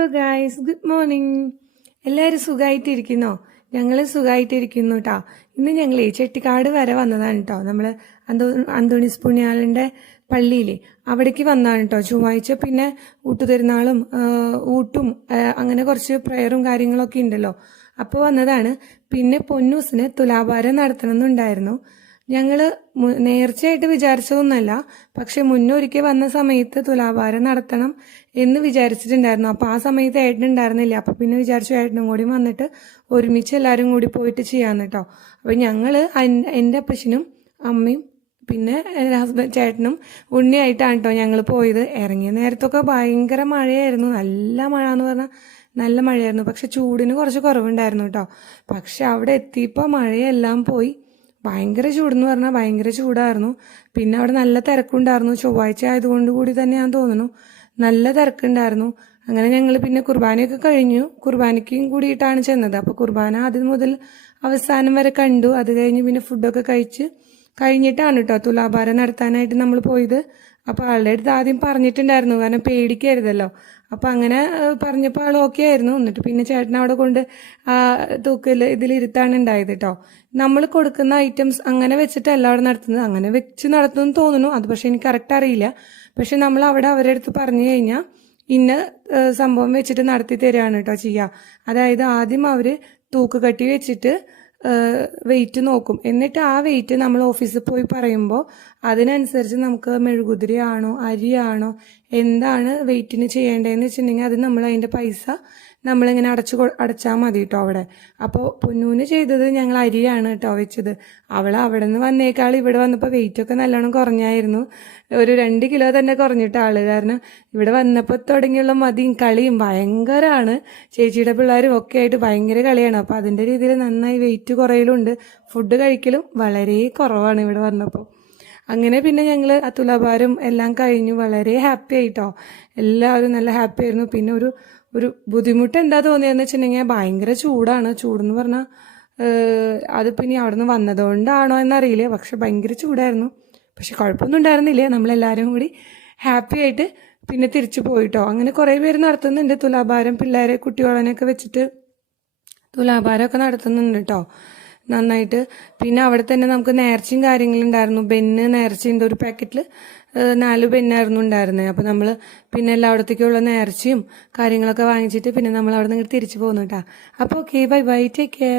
Hello guys, good morning. എല്ലാവരും സുഖമായിട്ടിരിക്കുന്നോ? ഞങ്ങൾ സുഖമായിട്ടിരിക്കുന്നു കേട്ടോ. ഇന്ന് ഞങ്ങളേ ചെട്ടിക്കാട് വരെ വന്നതാണ് കേട്ടോ. നമ്മൾ അന്തോണീസ് പുണ്യാളൻ്റെ പള്ളിയിലെ അവിടേക്ക് വന്നതാണ് കേട്ടോ ചൊവ്വാഴ്ച. പിന്നെ ഊട്ടുതിരുന്നാളും ഊട്ടും അങ്ങനെ കുറച്ച് പ്രയറും കാര്യങ്ങളൊക്കെ ഉണ്ടല്ലോ, അപ്പോൾ വന്നതാണ്. പിന്നെ പൊന്നൂസിന് തുലാഭാരം നടത്തണമെന്നുണ്ടായിരുന്നു. ഞങ്ങൾ നേർച്ചയായിട്ട് വിചാരിച്ചതൊന്നുമല്ല, പക്ഷെ മുന്നൊരിക്കൽ വന്ന സമയത്ത് തുലാഭാരം നടത്തണം എന്ന് വിചാരിച്ചിട്ടുണ്ടായിരുന്നു. അപ്പോൾ ആ സമയത്ത് ഏട്ടനുണ്ടായിരുന്നില്ല. അപ്പോൾ പിന്നെ വിചാരിച്ചു ഏട്ടനും കൂടി വന്നിട്ട് ഒരുമിച്ച് എല്ലാവരും കൂടി പോയിട്ട് ചെയ്യാമെന്ന് കേട്ടോ. അപ്പോൾ ഞങ്ങൾ എൻ്റെ അപ്പച്ചനും അമ്മയും പിന്നെ ഹസ്ബൻഡ് ചേട്ടനും ഉണ്ണിയായിട്ടാണ് കേട്ടോ ഞങ്ങൾ പോയത്. ഇറങ്ങിയ നേരത്തൊക്കെ ഭയങ്കര മഴയായിരുന്നു, നല്ല മഴ എന്ന് പറഞ്ഞാൽ നല്ല മഴയായിരുന്നു. പക്ഷെ ചൂടിന് കുറച്ച് കുറവുണ്ടായിരുന്നു കേട്ടോ. പക്ഷെ അവിടെ എത്തിയപ്പോൾ മഴയെല്ലാം പോയി. ഭയങ്കര ചൂടെന്ന് പറഞ്ഞാൽ ഭയങ്കര ചൂടായിരുന്നു. പിന്നെ അവിടെ നല്ല തിരക്കുണ്ടായിരുന്നു. ചൊവ്വാഴ്ച ആയതുകൊണ്ട് കൂടി തന്നെയാണെന്ന് തോന്നുന്നു, നല്ല തിരക്കുണ്ടായിരുന്നു. അങ്ങനെ ഞങ്ങൾ പിന്നെ കുർബാനയൊക്കെ കഴിഞ്ഞു. കുർബാനയ്ക്കും കൂടിയിട്ടാണ് ചെന്നത്. അപ്പോൾ കുർബാന ആദ്യം മുതൽ അവസാനം വരെ കണ്ടു. അത് കഴിഞ്ഞ് പിന്നെ ഫുഡൊക്കെ കഴിഞ്ഞിട്ടാണ് കേട്ടോ തുലാഭാരം നടത്താനായിട്ട് നമ്മൾ പോയത്. അപ്പോൾ ആളുടെ അടുത്ത് ആദ്യം പറഞ്ഞിട്ടുണ്ടായിരുന്നു, കാരണം പേടിക്കരുതല്ലോ. അപ്പോൾ അങ്ങനെ പറഞ്ഞപ്പോൾ ആൾ ഓക്കെ ആയിരുന്നു. എന്നിട്ട് പിന്നെ ചേട്ടൻ അവിടെ കൊണ്ട് ഇതിലിരുത്താണ് ഉണ്ടായത് കേട്ടോ. നമ്മൾ കൊടുക്കുന്ന ഐറ്റംസ് അങ്ങനെ വെച്ചിട്ടല്ല അവിടെ നടത്തുന്നത്, അങ്ങനെ വെച്ച് നടത്തുമെന്ന് തോന്നുന്നു. അത് പക്ഷെ എനിക്ക് കറക്റ്റ് അറിയില്ല. പക്ഷെ നമ്മൾ അവിടെ അവരുടെ അടുത്ത് പറഞ്ഞു കഴിഞ്ഞാൽ ഇന്ന സംഭവം വെച്ചിട്ട് നടത്തി തരികയാണ് കേട്ടോ ചെയ്യുക. അതായത് ആദ്യം അവർ തൂക്ക് കട്ടി വെച്ചിട്ട് വെയിറ്റ് നോക്കും. എന്നിട്ട് ആ വെയിറ്റ് നമ്മൾ ഓഫീസിൽ പോയി പറയുമ്പോൾ അതിനനുസരിച്ച് നമുക്ക് മെഴുകുതിരിയാണോ അരിയാണോ എന്താണ് വെയിറ്റിന് ചെയ്യേണ്ടതെന്ന് വെച്ചിട്ടുണ്ടെങ്കിൽ അത് നമ്മൾ അതിൻ്റെ പൈസ നമ്മളിങ്ങനെ അടച്ചാൽ മതി കേട്ടോ അവിടെ. അപ്പോൾ പൊന്നൂന് ചെയ്തത് ഞങ്ങൾ അരിയാണ് കേട്ടോ വെച്ചത്. അവിടെ നിന്ന് വന്നേക്കാൾ ഇവിടെ വന്നപ്പോൾ വെയിറ്റൊക്കെ നല്ലോണം കുറഞ്ഞായിരുന്നു. ഒരു 2 കിലോ തന്നെ കുറഞ്ഞിട്ട് ആള്. കാരണം ഇവിടെ വന്നപ്പോൾ തുടങ്ങിയുള്ള മതിയും കളിയും ഭയങ്കരമാണ്. ചേച്ചിയുടെ പിള്ളേരും ഒക്കെ ആയിട്ട് ഭയങ്കര കളിയാണ്. അപ്പോൾ അതിൻ്റെ രീതിയിൽ നന്നായി വെയിറ്റ് കുറയലുണ്ട്. ഫുഡ് കഴിക്കലും വളരെ കുറവാണ് ഇവിടെ വന്നപ്പോൾ. അങ്ങനെ പിന്നെ ഞങ്ങൾ തുലാഭാരം എല്ലാം കഴിഞ്ഞു. വളരെ ഹാപ്പി ആയിട്ടോ, എല്ലാവരും നല്ല ഹാപ്പി ആയിരുന്നു. പിന്നെ ഒരു ബുദ്ധിമുട്ട് എന്താ തോന്നിയെന്ന് വെച്ചിട്ടുണ്ടെങ്കിൽ ഭയങ്കര ചൂടാണ്. ചൂടെന്ന് പറഞ്ഞാൽ അതിപ്പോൾ ഇനി അവിടെ നിന്ന് വന്നതുകൊണ്ടാണോ എന്നറിയില്ല, പക്ഷെ ഭയങ്കര ചൂടായിരുന്നു. പക്ഷെ കുഴപ്പമൊന്നും ഉണ്ടായിരുന്നില്ല. നമ്മളെല്ലാവരും കൂടി ഹാപ്പി ആയിട്ട് പിന്നെ തിരിച്ചു പോയിട്ടോ. അങ്ങനെ കുറേ പേര് നടത്തുന്നുണ്ട് തുലാഭാരം. പിള്ളേരെ കുട്ടികളെയൊക്കെ വെച്ചിട്ട് തുലാഭാരമൊക്കെ നടത്തുന്നുണ്ട് കേട്ടോ നന്നായിട്ട്. പിന്നെ അവിടെ തന്നെ നമുക്ക് നേർച്ചയും കാര്യങ്ങളുണ്ടായിരുന്നു. ബെന്ന് നേർച്ചയുണ്ട്, ഒരു പാക്കറ്റിൽ 4 ബെന്നായിരുന്നു ഉണ്ടായിരുന്നത്. അപ്പോൾ നമ്മൾ പിന്നെ എല്ലായിടത്തേക്കുള്ള നേർച്ചയും കാര്യങ്ങളൊക്കെ വാങ്ങിച്ചിട്ട് പിന്നെ നമ്മൾ അവിടെ നിന്ന് തിരിച്ചു പോകുന്നു കേട്ടോ. അപ്പോൾ okay, bye bye, take care.